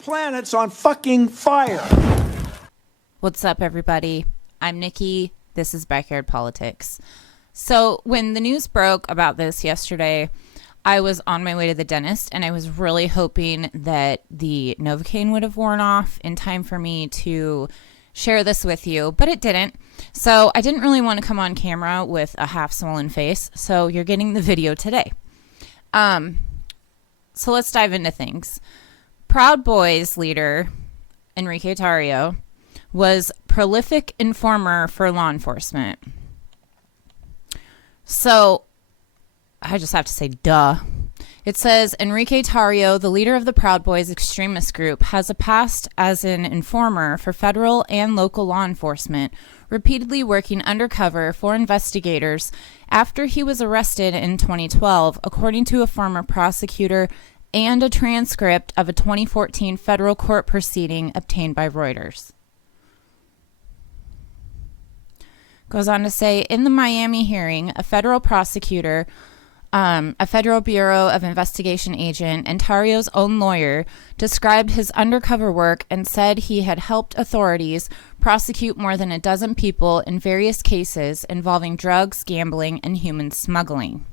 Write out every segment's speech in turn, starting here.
planet's on fucking fire. What's up, everybody? I'm Nikki. This is Backyard Politics. So when the news broke about this yesterday, I was on my way to the dentist, and I was really hoping that the Novocaine would have worn off in time for me to share this with you, but it didn't. So I didn't really want to come on camera with a half swollen face, so you're getting the video today. So let's dive into things. Proud Boys leader Enrique Tarrio was prolific informer for law enforcement. So I just have to say, duh. It says Enrique Tarrio, the leader of the Proud Boys extremist group, has a past as an informer for federal and local law enforcement, repeatedly working undercover for investigators after he was arrested in 2012, according to a former prosecutor and a transcript of a 2014 federal court proceeding obtained by Reuters. Goes on to say, in the Miami hearing, a federal prosecutor, a Federal Bureau of Investigation agent, and Tarrio's own lawyer described his undercover work and said he had helped authorities prosecute more than a dozen people in various cases involving drugs, gambling, and human smuggling.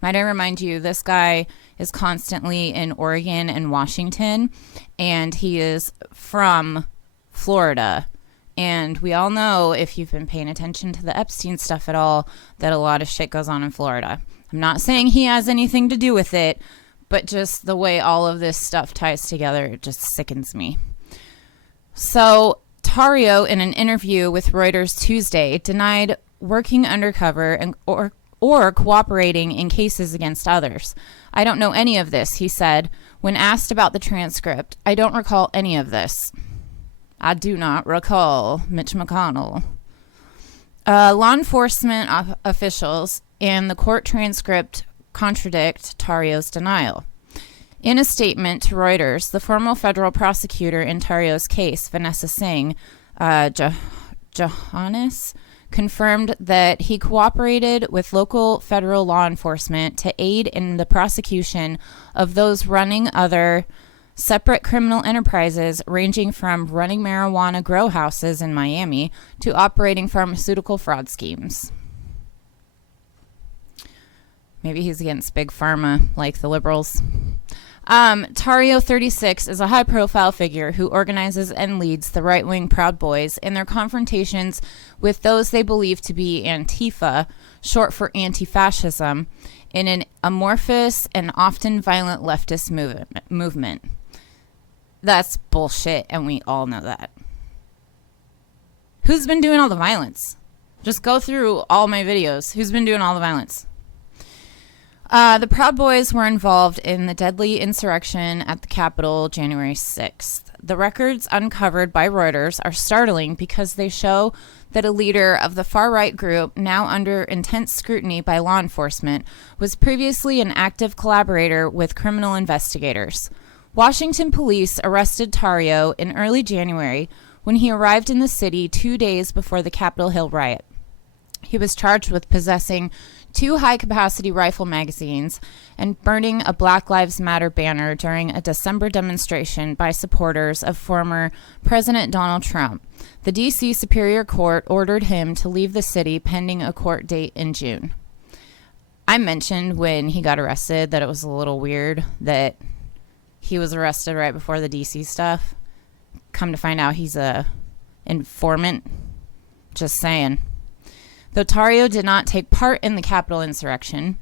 Might I remind you, this guy is constantly in Oregon and Washington, and he is from Florida. And we all know, if you've been paying attention to the Epstein stuff at all, that a lot of shit goes on in Florida. I'm not saying he has anything to do with it, but just the way all of this stuff ties together, it just sickens me. So Tarrio, in an interview with Reuters Tuesday, denied working undercover or cooperating in cases against others. I don't know any of this, he said. When asked about the transcript, I don't recall any of this. I do not recall, Mitch McConnell. Law enforcement officials and the court transcript contradict Tarrio's denial. In a statement to Reuters, the former federal prosecutor in Tarrio's case, Vanessa Singh, Johannes, confirmed that he cooperated with local federal law enforcement to aid in the prosecution of those running other separate criminal enterprises, ranging from running marijuana grow houses in Miami to operating pharmaceutical fraud schemes. Maybe he's against big pharma, like the liberals. Tarrio, 36, is a high-profile figure who organizes and leads the right-wing Proud Boys in their confrontations with those they believe to be Antifa, short for anti-fascism, in an amorphous and often violent leftist movement. That's bullshit, and we all know that. Who's been doing all the violence? Just go through all my videos. Who's been doing all the violence? The Proud Boys were involved in the deadly insurrection at the Capitol January 6th. The records uncovered by Reuters are startling because they show that a leader of the far-right group, now under intense scrutiny by law enforcement, was previously an active collaborator with criminal investigators. Washington police arrested Tarrio in early January when he arrived in the city 2 days before the Capitol Hill riot. He was charged with possessing 2 high-capacity rifle magazines and burning a Black Lives Matter banner during a December demonstration by supporters of former President Donald Trump. The D.C. Superior Court ordered him to leave the city pending a court date in June. I mentioned when he got arrested that it was a little weird that he was arrested right before the D.C. stuff. Come to find out he's a informant. Just saying. Though Tarrio did not take part in the Capitol insurrection,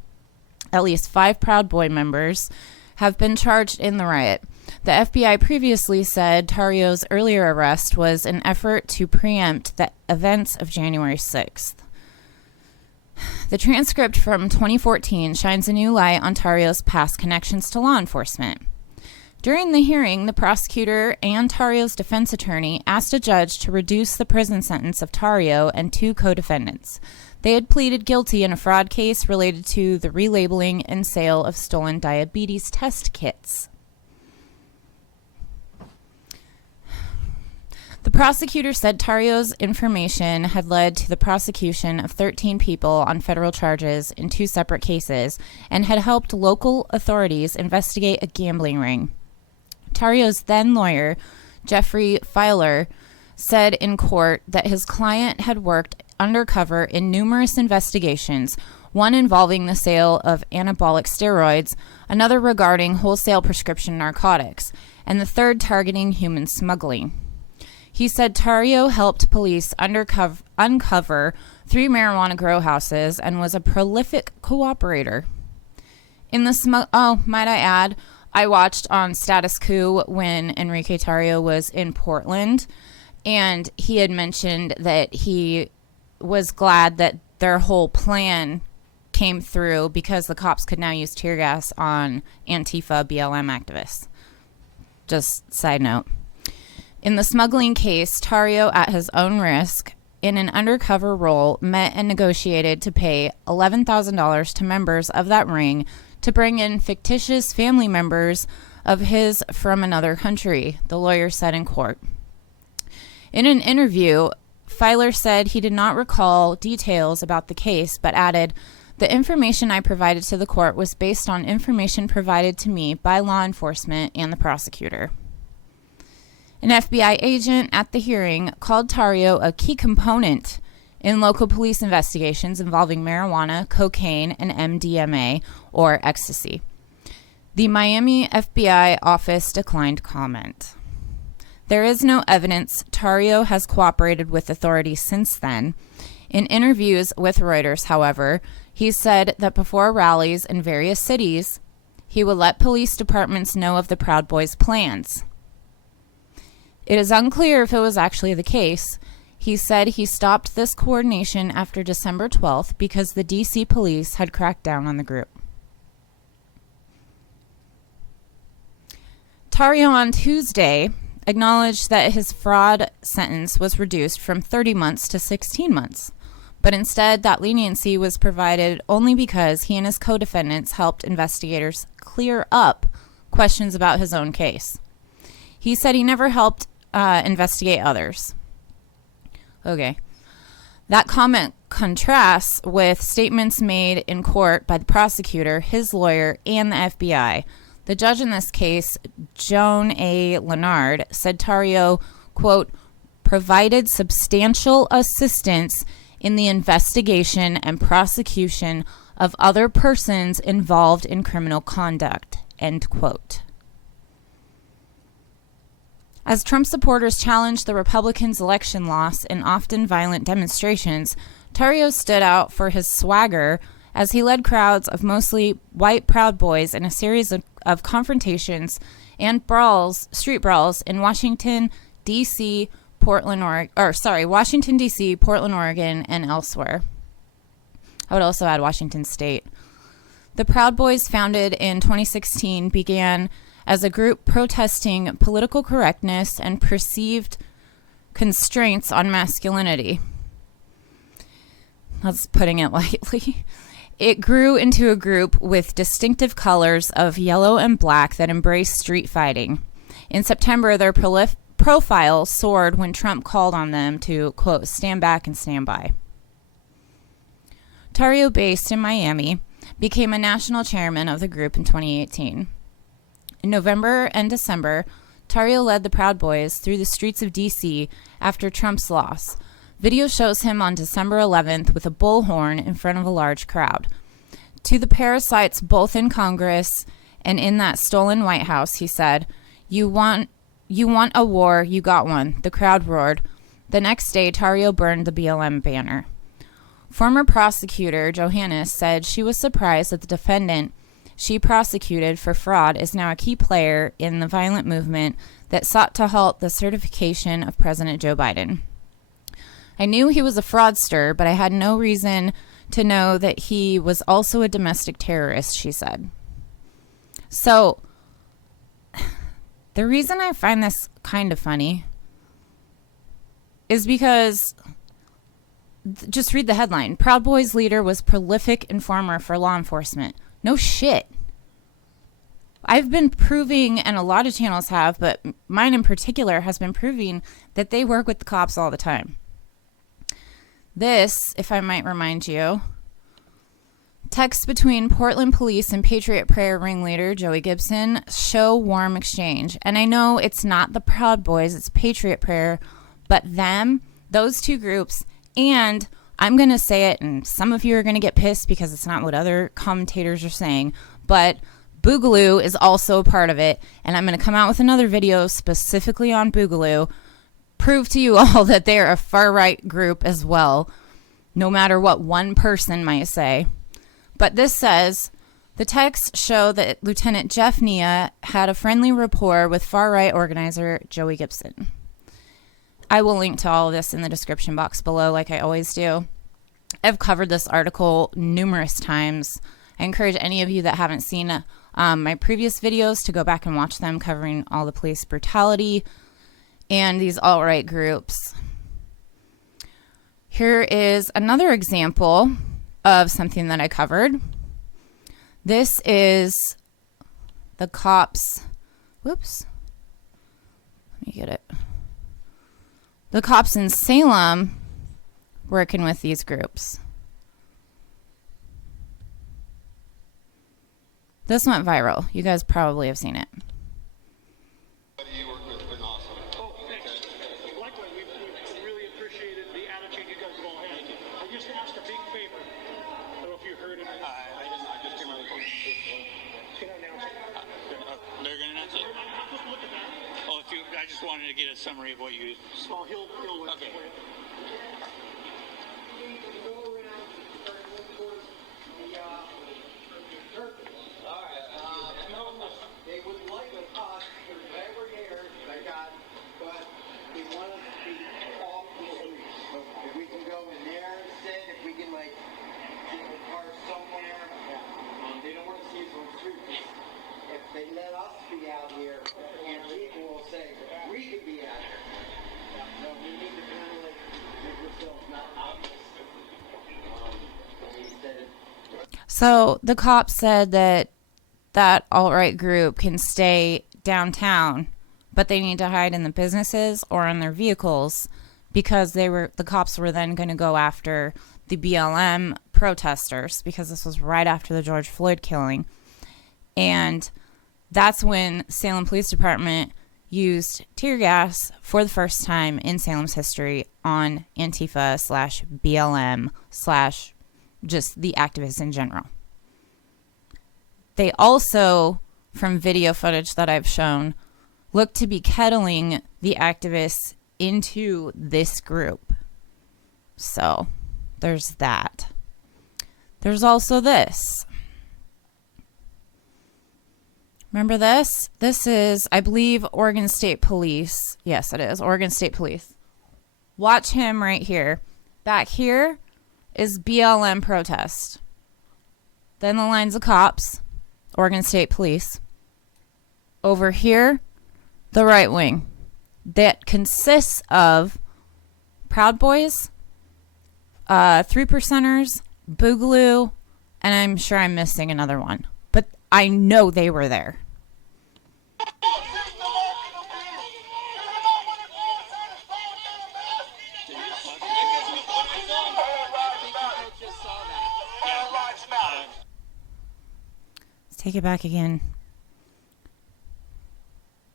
at least 5 Proud Boy members have been charged in the riot. The FBI previously said Tarrio's earlier arrest was an effort to preempt the events of January 6th. The transcript from 2014 shines a new light on Tarrio's past connections to law enforcement. During the hearing, the prosecutor and Tarrio's defense attorney asked a judge to reduce the prison sentence of Tarrio and 2 co-defendants. They had pleaded guilty in a fraud case related to the relabeling and sale of stolen diabetes test kits. The prosecutor said Tarrio's information had led to the prosecution of 13 people on federal charges in 2 separate cases and had helped local authorities investigate a gambling ring. Tarrio's then lawyer, Jeffrey Filer, said in court that his client had worked undercover in numerous investigations, one involving the sale of anabolic steroids, another regarding wholesale prescription narcotics, and the third targeting human smuggling. He said Tarrio helped police uncover 3 marijuana grow houses and was a prolific cooperator. Might I add, I watched on Status Quo when Enrique Tarrio was in Portland, and he had mentioned that he was glad that their whole plan came through because the cops could now use tear gas on Antifa BLM activists. Just side note. In the smuggling case, Tarrio, at his own risk, in an undercover role, met and negotiated to pay $11,000 to members of that ring to bring in fictitious family members of his from another country, the lawyer said in court. In an interview, Filer said he did not recall details about the case, but added, "The information I provided to the court was based on information provided to me by law enforcement and the prosecutor." An FBI agent at the hearing called Tarrio a key component in local police investigations involving marijuana, cocaine, and MDMA, or ecstasy. The Miami FBI office declined comment. There is no evidence Tarrio has cooperated with authorities since then. In interviews with Reuters, however, he said that before rallies in various cities, he would let police departments know of the Proud Boys' plans. It is unclear if it was actually the case. He said he stopped this coordination after December 12th because the D.C. police had cracked down on the group. Tarrio on Tuesday acknowledged that his fraud sentence was reduced from 30 months to 16 months, but instead that leniency was provided only because he and his co-defendants helped investigators clear up questions about his own case. He said he never helped investigate others. Okay. That comment contrasts with statements made in court by the prosecutor, his lawyer, and the FBI. The judge in this case, Joan A. Leonard, said Tarrio, quote, provided substantial assistance in the investigation and prosecution of other persons involved in criminal conduct, end quote. As Trump supporters challenged the Republicans' election loss in often violent demonstrations, Tarrio stood out for his swagger as he led crowds of mostly white Proud Boys in a series of confrontations and street brawls in Washington, D.C., Portland, Oregon, and elsewhere. I would also add Washington State. The Proud Boys, founded in 2016, began as a group protesting political correctness and perceived constraints on masculinity. That's putting it lightly. It grew into a group with distinctive colors of yellow and black that embraced street fighting. In September, their profile soared when Trump called on them to, quote, stand back and stand by. Tarrio, based in Miami, became a national chairman of the group in 2018. In November and December, Tarrio led the Proud Boys through the streets of D.C. after Trump's loss. Video shows him on December 11th with a bullhorn in front of a large crowd. To the parasites both in Congress and in that stolen White House, he said, You want a war, you got one, the crowd roared. The next day, Tarrio burned the BLM banner. Former prosecutor Johannes said she was surprised that the defendant she prosecuted for fraud is now a key player in the violent movement that sought to halt the certification of President Joe Biden. I knew he was a fraudster, but I had no reason to know that he was also a domestic terrorist, she said. So, the reason I find this kind of funny is because, just read the headline, Proud Boys leader was prolific informer for law enforcement. No shit. I've been proving, and a lot of channels have, but mine in particular has been proving that they work with the cops all the time. This, if I might remind you, Texts between Portland police and Patriot Prayer ringleader Joey Gibson show warm exchange. And I know it's not the Proud Boys, it's Patriot Prayer, but those two groups, and I'm going to say it, and some of you are going to get pissed because it's not what other commentators are saying, but Boogaloo is also a part of it, and I'm going to come out with another video specifically on Boogaloo, prove to you all that they're a far-right group as well, no matter what one person might say. But this says, the texts show that Lieutenant Jeff Nia had a friendly rapport with far-right organizer Joey Gibson. I will link to all of this in the description box below, like I always do. I've covered this article numerous times. I encourage any of you that haven't seen my previous videos to go back and watch them, covering all the police brutality and these alt-right groups. Here is another example of something that I covered. This is the cops. Whoops. Let me get it. The cops in Salem working with these groups. This went viral. You guys probably have seen it. You work with has been awesome. Oh, thanks. Likewise, we've really appreciated the attitude you guys have all had. I just asked a big favor. I don't know if you heard it. I just came out of the Can I announce it? they're going to announce it? Just look at that. Oh, I just wanted to get a summary of what you... Well, he'll Okay. They would like us for whatever year they got, but they want us to be off the streets. If we can go in there instead, if we can keep a car somewhere, they don't want to see us on the streets. If they let us be out here, Antifa will say, we can be out here. So we need to kind of make ourselves not obvious. So the cops said that alt-right group can stay downtown, but they need to hide in the businesses or in their vehicles, because the cops were then going to go after the BLM protesters, because this was right after the George Floyd killing. And that's when Salem Police Department used tear gas for the first time in Salem's history on Antifa / BLM / just the activists in general. They also, from video footage that I've shown, look to be kettling the activists into this group. So, there's that. There's also this. Remember this? This is, I believe, Oregon State Police. Yes, it is. Oregon State Police. Watch him right here. Back here is BLM protest. Then the lines of cops. Oregon State Police. Over here, the right wing. That consists of Proud Boys, 3%ers, Boogaloo, and I'm sure I'm missing another one. But I know they were there. Let's take it back again.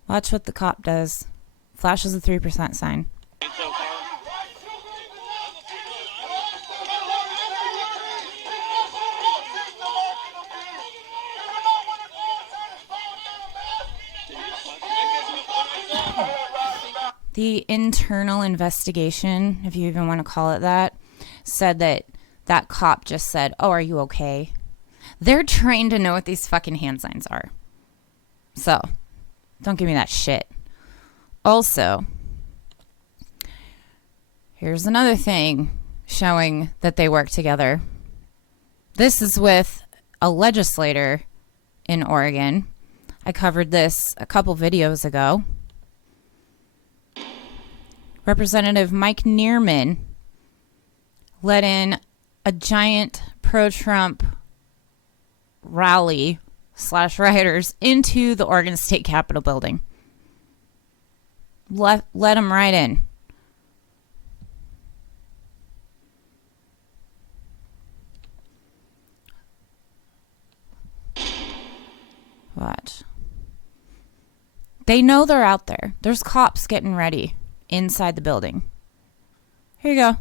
Watch what the cop does. Flashes a 3% sign. The internal investigation, if you even want to call it that, said that cop just said, "Oh, are you okay?" They're trained to know what these fucking hand signs are. So, don't give me that shit. Also, here's another thing showing that they work together. This is with a legislator in Oregon. I covered this a couple videos ago. Representative Mike Nearman led in a giant pro-Trump rally / rioters into the Oregon State Capitol building. Let them right in. Watch. They know they're out there. There's cops getting ready inside the building. Here you go.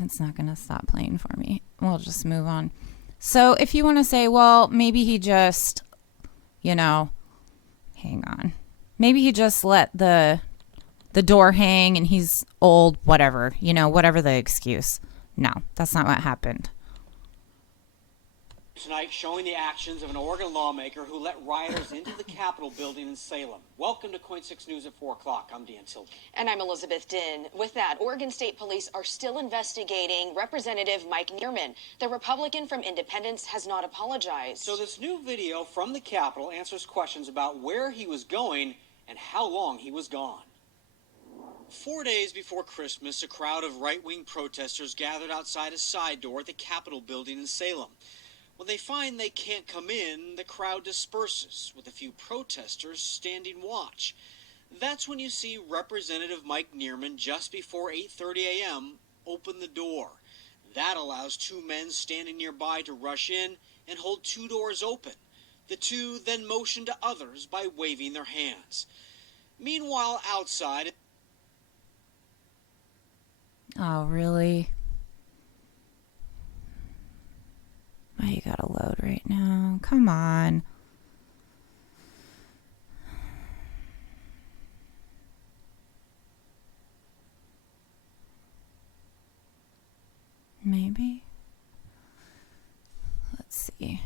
It's not going to stop playing for me. We'll just move on. So if you want to say, well, maybe he just, hang on. Maybe he just let the door hang and he's old, whatever, whatever the excuse. No, that's not what happened. Tonight, showing the actions of an Oregon lawmaker who let rioters into the Capitol building in Salem. Welcome to Coin 6 News at 4 o'clock. I'm Dan Tilden. And I'm Elizabeth Din. With that, Oregon State Police are still investigating Representative Mike Nearman. The Republican from Independence has not apologized. So this new video from the Capitol answers questions about where he was going and how long he was gone. 4 days before Christmas, a crowd of right-wing protesters gathered outside a side door at the Capitol building in Salem. When they find they can't come in, the crowd disperses, with a few protesters standing watch. That's when you see Representative Mike Nearman, just before 8:30 a.m., open the door. That allows two men standing nearby to rush in and hold two doors open. The two then motion to others by waving their hands. Meanwhile, outside... Oh, really? Why you gotta load right now? Come on. Maybe? Let's see.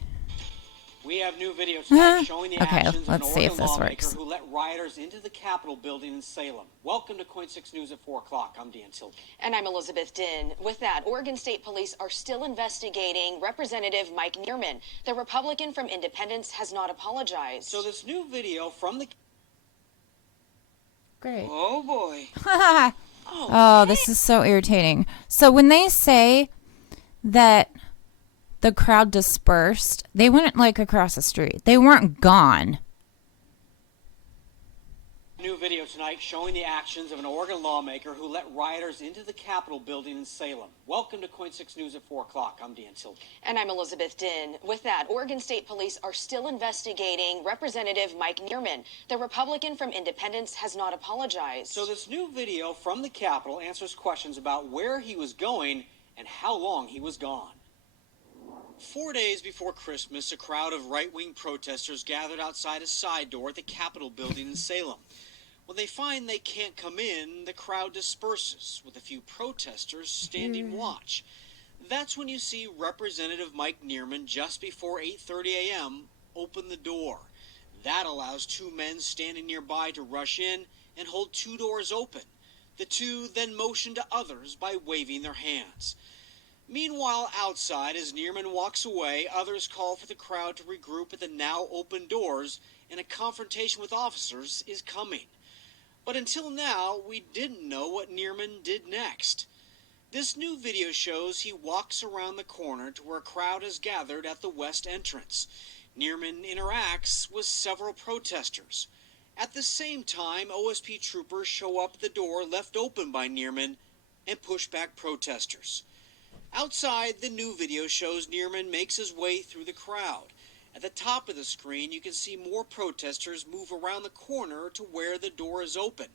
We have new video tonight showing the Okay, actions of an let's see if Oregon this lawmaker works. who let rioters into the Capitol building in Salem. Welcome to Coin 6 News at 4 o'clock. I'm Dan Tilden. And I'm Elizabeth Din. With that, Oregon State Police are still investigating Representative Mike Nearman. The Republican from Independence has not apologized. So this new video from the... Great. Oh, boy. Oh, this is so irritating. So when they say that the crowd dispersed, they went like across the street. They weren't gone. New video tonight showing the actions of an Oregon lawmaker who let rioters into the Capitol building in Salem. Welcome to Coin 6 News at 4 o'clock. I'm Dan Tilden. And I'm Elizabeth Din. With that, Oregon State Police are still investigating Representative Mike Nearman. The Republican from Independence has not apologized. So this new video from the Capitol answers questions about where he was going and how long he was gone. 4 days before Christmas, a crowd of right-wing protesters gathered outside a side door at the Capitol building in Salem. When they find they can't come in, the crowd disperses, with a few protesters standing watch. That's when you see Representative Mike Nearman, just before 8:30 a.m., open the door. That allows two men standing nearby to rush in and hold two doors open. The two then motion to others by waving their hands. Meanwhile, outside, as Nearman walks away, others call for the crowd to regroup at the now open doors, and a confrontation with officers is coming. But until now, we didn't know what Nearman did next. This new video shows he walks around the corner to where a crowd has gathered at the west entrance. Nearman interacts with several protesters. At the same time, OSP troopers show up at the door left open by Nearman and push back protesters. Outside, the new video shows Nearman makes his way through the crowd. At the top of the screen, you can see more protesters move around the corner to where the door is open.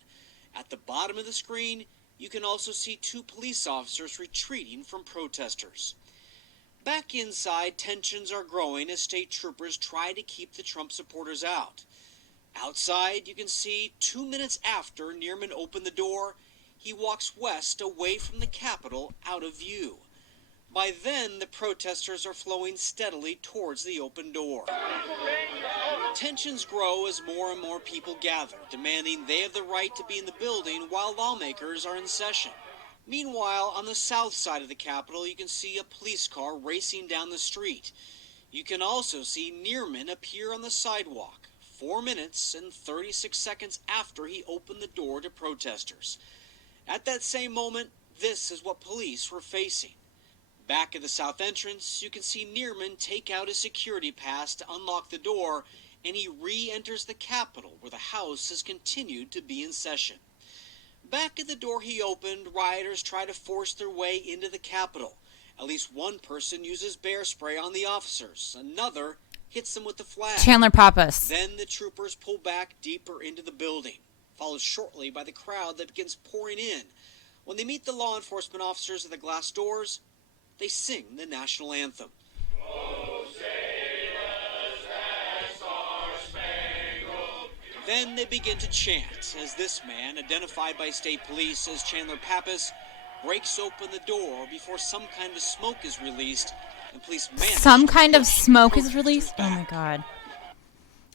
At the bottom of the screen, you can also see two police officers retreating from protesters. Back inside, tensions are growing as state troopers try to keep the Trump supporters out. Outside, you can see 2 minutes after Nearman opened the door, he walks west away from the Capitol out of view. By then, the protesters are flowing steadily towards the open door. Tensions grow as more and more people gather, demanding they have the right to be in the building while lawmakers are in session. Meanwhile, on the south side of the Capitol, you can see a police car racing down the street. You can also see Nearman appear on the sidewalk 4 minutes and 36 seconds after he opened the door to protesters. At that same moment, this is what police were facing. Back at the south entrance, you can see Nearman take out his security pass to unlock the door, and he re-enters the Capitol, where the House has continued to be in session. back at the door he opened, rioters try to force their way into the Capitol. At least one person uses bear spray on the officers. Another hits them with the flag. Chandler Pappas. Then the troopers pull back deeper into the building, followed shortly by the crowd that begins pouring in. When they meet the law enforcement officers at the glass doors, they sing the national anthem. Then they begin to chant as this man, identified by state police as Chandler Pappas, breaks open the door before some kind of smoke is released, and police manage Some to kind of push smoke is protesters released? Oh back. my god.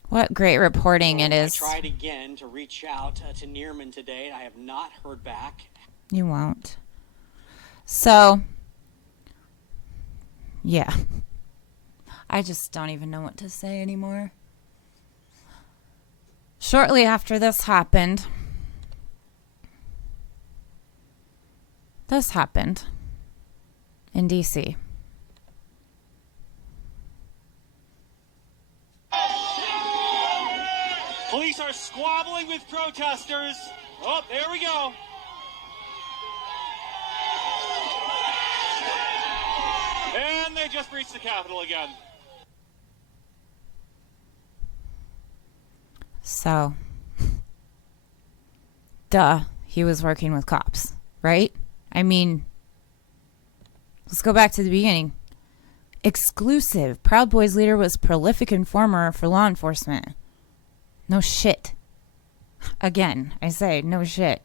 What great reporting it is. I tried again to reach out to Nearman today, and I have not heard back. You won't. So, yeah. I just don't even know what to say anymore. Shortly after this happened, in D.C. Police are squabbling with protesters. Oh, there we go. And they just breached the Capitol again. So, duh, he was working with cops, right? I mean, let's go back to the beginning. Exclusive. Proud Boys leader was prolific informer for law enforcement. No shit. Again, I say, no shit.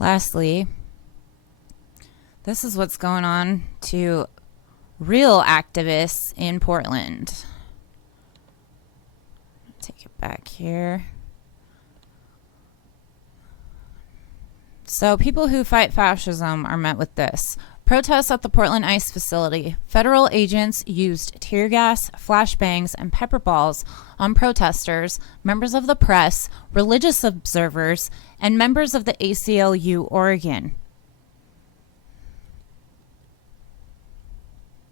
Lastly, this is what's going on to real activists in Portland. Take it back here. So people who fight fascism are met with this. Protests at the Portland ICE facility. Federal agents used tear gas, flashbangs, and pepper balls on protesters, members of the press, religious observers, and members of the ACLU Oregon.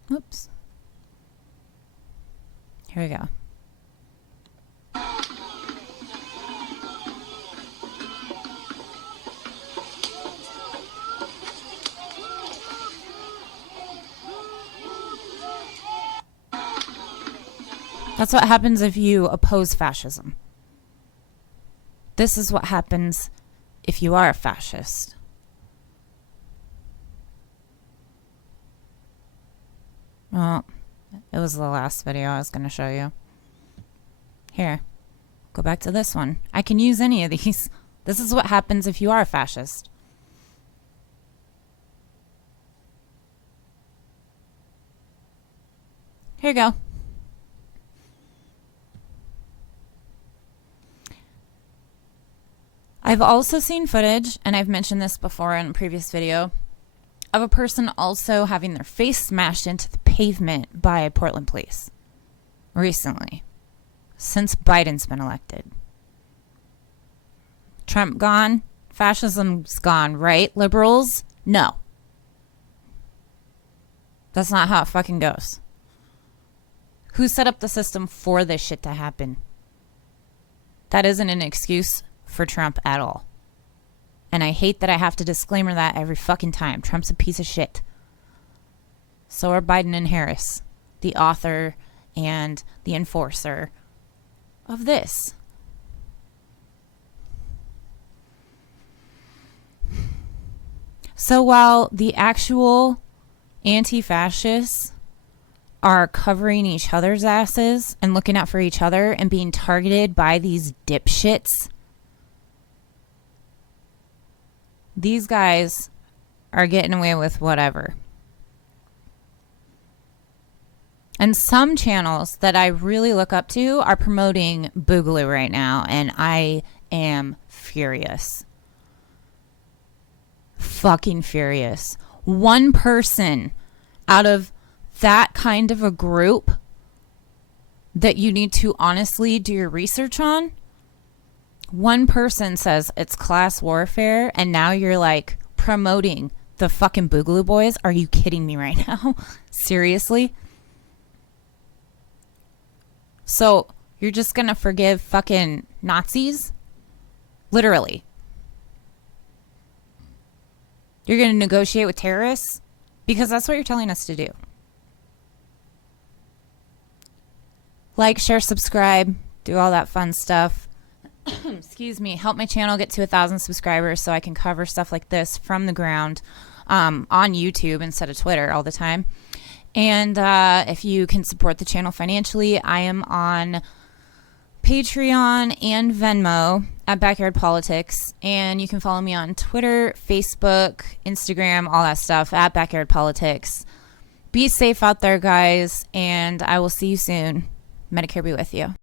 Whoops. Here we go. That's what happens if you oppose fascism. This is what happens if you are a fascist. Well, it was the last video I was going to show you. Here, go back to this one. I can use any of these. This is what happens if you are a fascist. Here you go. I've also seen footage, and I've mentioned this before in a previous video, of a person also having their face smashed into the pavement by Portland police recently, since Biden's been elected. Trump gone, fascism's gone, right? Liberals? No. That's not how it fucking goes. Who set up the system for this shit to happen? That isn't an excuse for Trump at all. And I hate that I have to disclaimer that every fucking time. Trump's a piece of shit. So are Biden and Harris, the author and the enforcer of this. So while the actual anti-fascists are covering each other's asses and looking out for each other and being targeted by these dipshits, these guys are getting away with whatever. And some channels that I really look up to are promoting Boogaloo right now, and I am furious. Fucking furious. One person out of that kind of a group that you need to honestly do your research on, one person says it's class warfare, and now you're like promoting the fucking Boogaloo Boys? Are you kidding me right now? Seriously? So You're just going to forgive fucking Nazis? Literally. You're going to negotiate with terrorists? Because that's what you're telling us to do. Like, share, subscribe, do all that fun stuff. Excuse me. Help my channel get to 1,000 subscribers so I can cover stuff like this from the ground on YouTube instead of Twitter all the time. And if you can support the channel financially, I am on Patreon and Venmo at Backyard Politics. And you can follow me on Twitter, Facebook, Instagram, all that stuff at Backyard Politics. Be safe out there, guys, and I will see you soon. Medicare be with you.